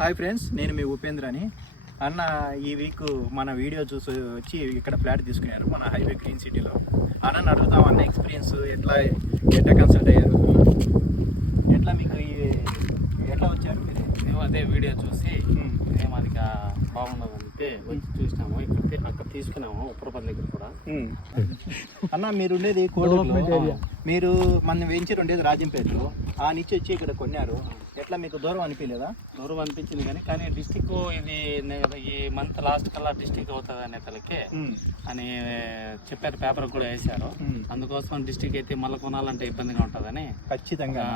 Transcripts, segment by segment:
Hi friends, నేను మీ ఉపేంద్రని. అన్న ఈ వీక్ మన వీడియో చూసి వచ్చి ఇక్కడ ఫ్లాట్ తీసుకున్నారు మన హైవే గ్రీన్ సిటీలో. అన్న అడుగుతాం, అన్న ఎక్స్పీరియన్స్ ఎట్లా కన్సల్ట్ అయ్యారు, ఎట్లా మీకు ఎట్లా వచ్చారు మీరు? మేము అదే వీడియో చూసి మేము అది బాగున్నది అంటే వచ్చి చూసినాము. అక్కడ తీసుకున్నాము ఉప్పరపల్లి దగ్గర కూడా. అన్న మీరు ఉండేది కోడూరులో, మీరు మన వెంచర్ ఉండేది రాజంపేటలో, ఆ నుంచి వచ్చి ఇక్కడ కొన్నారు. ఎట్లా మీకు దూరం అనిపించలేదా? దూరం అనిపించింది కానీ డిస్టిక్ ఇది ఈ మంత్ లాస్ట్ కల్లా డిస్టిక్ అవుతుంది అనే తలకి అని చెప్పారు, పేపర్ కూడా వేశారు. అందుకోసం డిస్టిక్ అయితే మళ్ళీ కొనాలంటే ఇబ్బందిగా ఉంటుందని ఖచ్చితంగా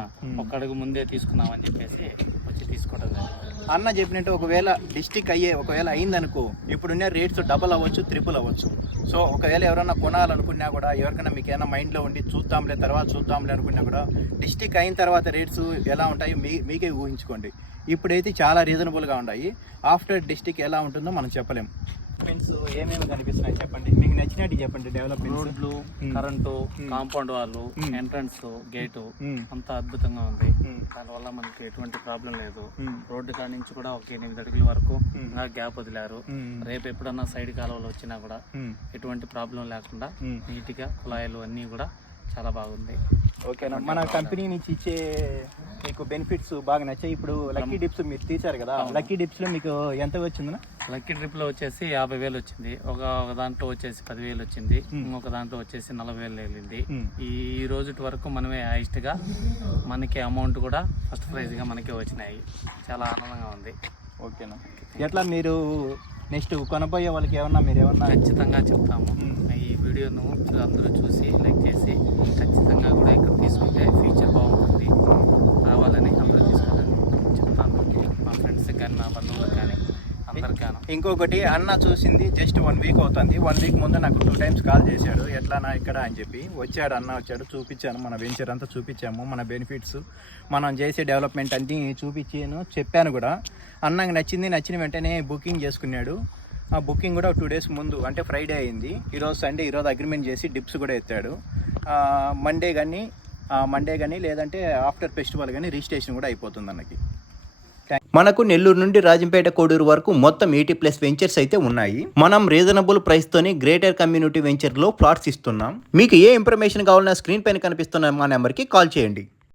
ఒక్క అడుగు ముందే తీసుకున్నామని చెప్పేసి వచ్చి తీసుకోవడం. అన్న చెప్పినట్టు ఒకవేళ డిస్టిక్ ఒకవేళ అయిందనుకో, ఇప్పుడున్న రేట్స్ డబల్ అవ్వచ్చు, ట్రిపుల్ అవ్వచ్చు. సో ఒకవేళ ఎవరైనా కొనాలనుకున్నా కూడా, ఎవరికైనా మీకు ఏమైనా మైండ్లో ఉండి తర్వాత చూద్దాంలే అనుకున్నా కూడా, డిస్టిక్ అయిన తర్వాత రేట్స్ ఎలా ఉంటాయో మీకే ఊహించుకోండి. ఇప్పుడైతే చాలా రీజనబుల్గా ఉన్నాయి. ఆఫ్టర్ డిస్టిక్ ఎలా ఉంటుందో మనం చెప్పలేం. ఫ్రెండ్స్ ఏమేమి కనిపిస్తున్నాయి చెప్పండి, మీకు నచ్చినట్టు చెప్పండి. డెవలప్మెంట్, రోడ్లు, కరెంటు, కాంపౌండ్ వాళ్ళు, ఎంట్రన్స్ గేటు అంతా అద్భుతంగా ఉంది. దానివల్ల మనకి ఎటువంటి ప్రాబ్లం లేదు. రోడ్డు కాడ నుంచి కూడా ఒక 8 అడుగుల వరకు గ్యాప్ వదిలారు. రేపు ఎప్పుడన్నా సైడ్ కాలువలు వచ్చినా కూడా ఎటువంటి ప్రాబ్లం లేకుండా నీట్ గా కుళాయిలు అన్నీ కూడా చాలా బాగుంది. ఓకేనా? మన కంపెనీ నుంచి ఇచ్చే మీకు బెనిఫిట్స్ బాగా నచ్చాయి. ఇప్పుడు లక్కీ డిప్స్ మీరు తీశారు కదా, లక్కీ డిప్స్ లో మీకు ఎంత వచ్చిందన్నా? లక్కీ ట్రిప్ లో వచ్చేసి 50,000 వచ్చింది. ఒక దాంట్లో వచ్చేసి 10,000 వచ్చింది. ఇంకొక దాంట్లో వచ్చేసి 40,000 వెళ్ళింది. ఈ రోజు వరకు మనమే హైయెస్ట్ గా మనకి అమౌంట్ కూడా ఫస్ట్ ప్రైజ్ గా మనకే వచ్చినాయి. చాలా ఆనందంగా ఉంది. ఓకేనా? ఎట్లా మీరు నెక్స్ట్ కొనబోయే వాళ్ళకి ఏమన్నా ఖచ్చితంగా చెప్తాము. ఈ వీడియోను అందరూ చూసి లైక్ చేసి ఖచ్చితంగా కూడా ఇక్కడ తీసుకుంటే ఫ్యూచర్ బాగుంటుంది, రావాలని అందరూ తీసుకోవాలని చెప్తాను. మా ఫ్రెండ్స్ కానీ నా బంధువులకు కానీ అందరికీ. ఇంకొకటి, అన్న చూసింది జస్ట్ 1 వీక్ అవుతుంది. 1 వీక్ ముందు నాకు 2 టైమ్స్ కాల్ చేశాడు, ఎట్లానా ఇక్కడ అని చెప్పి. అన్న వచ్చాడు, చూపించాను, మన వెంచర్ అంతా చూపించాము, మన బెనిఫిట్స్, మనం చేసే డెవలప్మెంట్ అన్నీ చూపించాను, చెప్పాను కూడా. అన్నకు నచ్చిన వెంటనే బుకింగ్ చేసుకున్నాడు. ఆ బుకింగ్ కూడా 2 డేస్ ముందు, అంటే ఫ్రైడే అయింది. ఈరోజు సండే, ఈరోజు అగ్రిమెంట్ చేసి డిప్స్ కూడా ఎత్తాడు. మండే కానీ లేదంటే ఆఫ్టర్ ఫెస్టివల్ కానీ రిజిస్ట్రేషన్ కూడా అయిపోతుంది అన్నకి. మనకు నెల్లూరు నుండి రాజంపేట, కోడూరు వరకు మొత్తం 80+ వెంచర్స్ అయితే ఉన్నాయి. మనం రీజనబుల్ ప్రైస్ తోని గ్రేటర్ కమ్యూనిటీ వెంచర్ లో ప్లాట్స్ ఇస్తున్నాం. మీకు ఏ ఇన్ఫర్మేషన్ కావాలన్నా స్క్రీన్ పైన కనిపిస్తున్న మా నెంబర్కి కాల్ చేయండి.